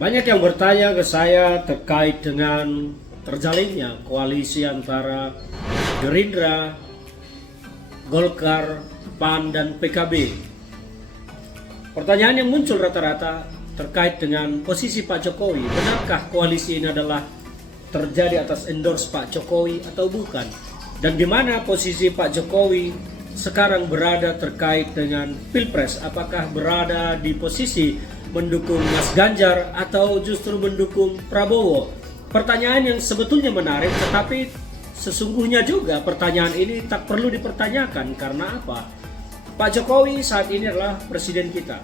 Banyak yang bertanya ke saya terkait dengan terjalinnya koalisi antara Gerindra, Golkar, PAN, dan PKB. Pertanyaan yang muncul rata-rata terkait dengan posisi Pak Jokowi. Benarkah koalisi ini adalah terjadi atas endorse Pak Jokowi atau bukan? Dan di mana posisi Pak Jokowi sekarang berada terkait dengan Pilpres? Apakah berada di posisi mendukung Mas Ganjar atau justru mendukung Prabowo? Pertanyaan yang sebetulnya menarik, tetapi sesungguhnya juga pertanyaan ini tak perlu dipertanyakan. Karena apa? Pak Jokowi saat ini adalah presiden kita.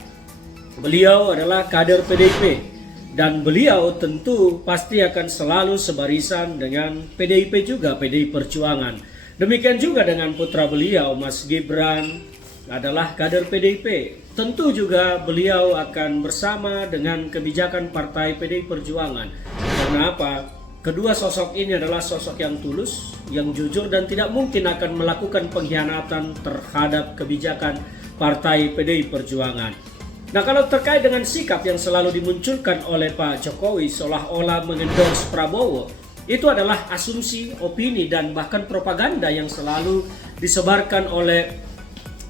Beliau adalah kader PDIP dan beliau tentu pasti akan selalu sebarisan dengan PDIP juga, PDI Perjuangan. Demikian juga dengan putra beliau, Mas Gibran, adalah kader PDIP. Tentu juga beliau akan bersama dengan kebijakan partai PDI Perjuangan. Karena apa? Kedua sosok ini adalah sosok yang tulus, yang jujur, dan tidak mungkin akan melakukan pengkhianatan terhadap kebijakan partai PDI Perjuangan. Nah, kalau terkait dengan sikap yang selalu dimunculkan oleh Pak Jokowi seolah-olah mengendorse Prabowo, itu adalah asumsi, opini, dan bahkan propaganda yang selalu disebarkan oleh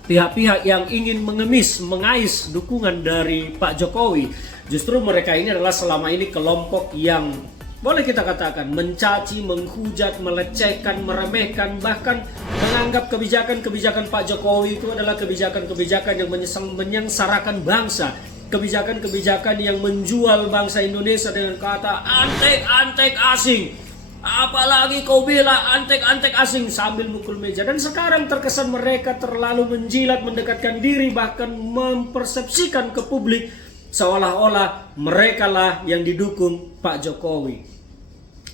pihak-pihak yang ingin mengemis, mengais dukungan dari Pak Jokowi. Justru mereka ini adalah selama ini kelompok yang boleh kita katakan mencaci, menghujat, melecehkan, meremehkan, bahkan menganggap kebijakan-kebijakan Pak Jokowi itu adalah kebijakan-kebijakan yang menyengsarakan bangsa, kebijakan-kebijakan yang menjual bangsa Indonesia dengan kata antek-antek asing. Apalagi kau bela antek-antek asing sambil mukul meja. Dan sekarang terkesan mereka terlalu menjilat, mendekatkan diri, bahkan mempersepsikan ke publik seolah-olah mereka lah yang didukung Pak Jokowi.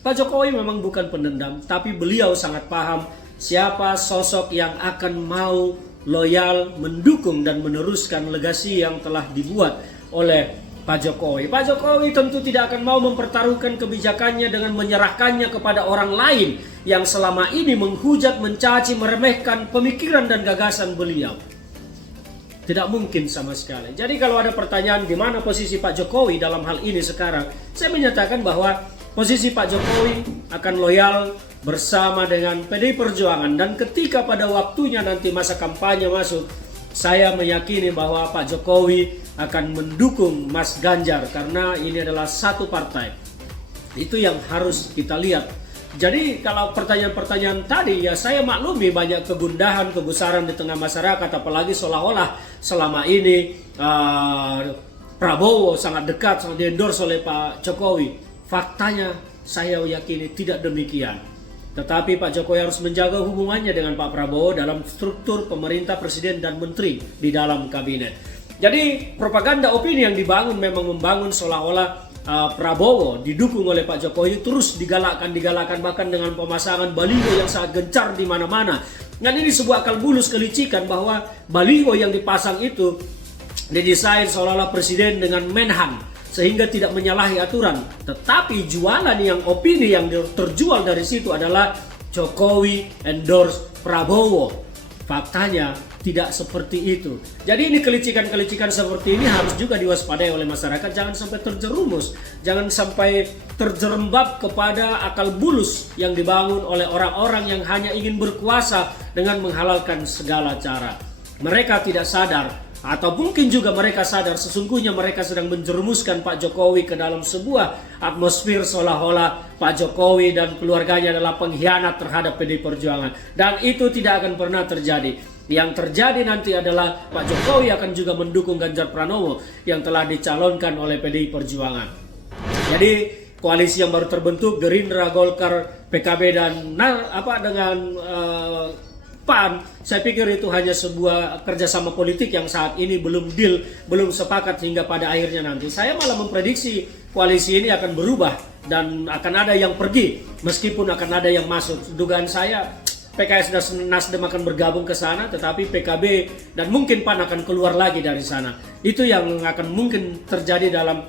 Pak Jokowi memang bukan pendendam, tapi beliau sangat paham siapa sosok yang akan mau loyal, mendukung dan meneruskan legasi yang telah dibuat oleh Pak Jokowi. Pak Jokowi tentu tidak akan mau mempertaruhkan kebijakannya dengan menyerahkannya kepada orang lain yang selama ini menghujat, mencaci, meremehkan pemikiran dan gagasan beliau. Tidak mungkin sama sekali. Jadi kalau ada pertanyaan di mana posisi Pak Jokowi dalam hal ini sekarang, saya menyatakan bahwa posisi Pak Jokowi akan loyal bersama dengan PDI Perjuangan. Dan ketika pada waktunya nanti masa kampanye masuk, saya meyakini bahwa Pak Jokowi akan mendukung Mas Ganjar karena ini adalah satu partai. Itu yang harus kita lihat. Jadi kalau pertanyaan-pertanyaan tadi, ya saya maklumi banyak kegundahan, kegusaran di tengah masyarakat, apalagi seolah-olah selama ini Prabowo sangat dekat, sangat di-endorse oleh Pak Jokowi. Faktanya saya yakini tidak demikian. Tetapi Pak Jokowi harus menjaga hubungannya dengan Pak Prabowo dalam struktur pemerintah, presiden, dan menteri di dalam kabinet. Jadi propaganda opini yang dibangun memang membangun seolah-olah Prabowo didukung oleh Pak Jokowi terus digalakkan bahkan dengan pemasangan baliho yang sangat gencar di mana-mana. Dan ini sebuah akal bulus kelicikan bahwa baliho yang dipasang itu didesain seolah-olah presiden dengan menhan sehingga tidak menyalahi aturan. Tetapi jualan yang opini yang terjual dari situ adalah Jokowi endorse Prabowo. Faktanya tidak seperti itu. Jadi ini kelicikan-kelicikan seperti ini harus juga diwaspadai oleh masyarakat. Jangan sampai terjerumus, jangan sampai terjerembab kepada akal bulus yang dibangun oleh orang-orang yang hanya ingin berkuasa dengan menghalalkan segala cara. Mereka tidak sadar, atau mungkin juga mereka sadar sesungguhnya mereka sedang menjerumuskan Pak Jokowi ke dalam sebuah atmosfer seolah-olah Pak Jokowi dan keluarganya adalah pengkhianat terhadap PDI Perjuangan. Dan itu tidak akan pernah terjadi. Yang terjadi nanti adalah Pak Jokowi akan juga mendukung Ganjar Pranowo yang telah dicalonkan oleh PDI Perjuangan. Jadi koalisi yang baru terbentuk Gerindra, Golkar, PKB dan dengan PAN, saya pikir itu hanya sebuah kerjasama politik yang saat ini belum deal, belum sepakat hingga pada akhirnya nanti. Saya malah memprediksi koalisi ini akan berubah dan akan ada yang pergi meskipun akan ada yang masuk. Dugaan saya PKS dan Nasdem akan bergabung ke sana, tetapi PKB dan mungkin PAN akan keluar lagi dari sana. Itu yang akan mungkin terjadi dalam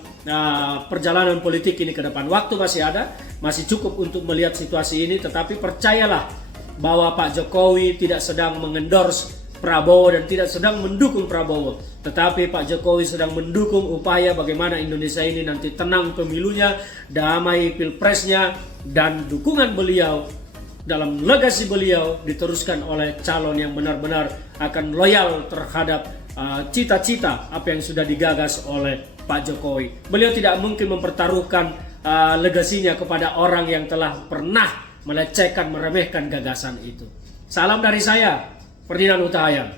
perjalanan politik ini ke depan. Waktu masih ada, masih cukup untuk melihat situasi ini, tetapi percayalah bahwa Pak Jokowi tidak sedang mengendorse Prabowo dan tidak sedang mendukung Prabowo, tetapi Pak Jokowi sedang mendukung upaya bagaimana Indonesia ini nanti tenang pemilunya, damai pilpresnya, dan dukungan beliau dalam legasi beliau diteruskan oleh calon yang benar-benar akan loyal terhadap cita-cita apa yang sudah digagas oleh Pak Jokowi. Beliau tidak mungkin mempertaruhkan legasinya kepada orang yang telah pernah melecehkan, meremehkan gagasan itu. Salam dari saya, Ferdinand Huta Hayan.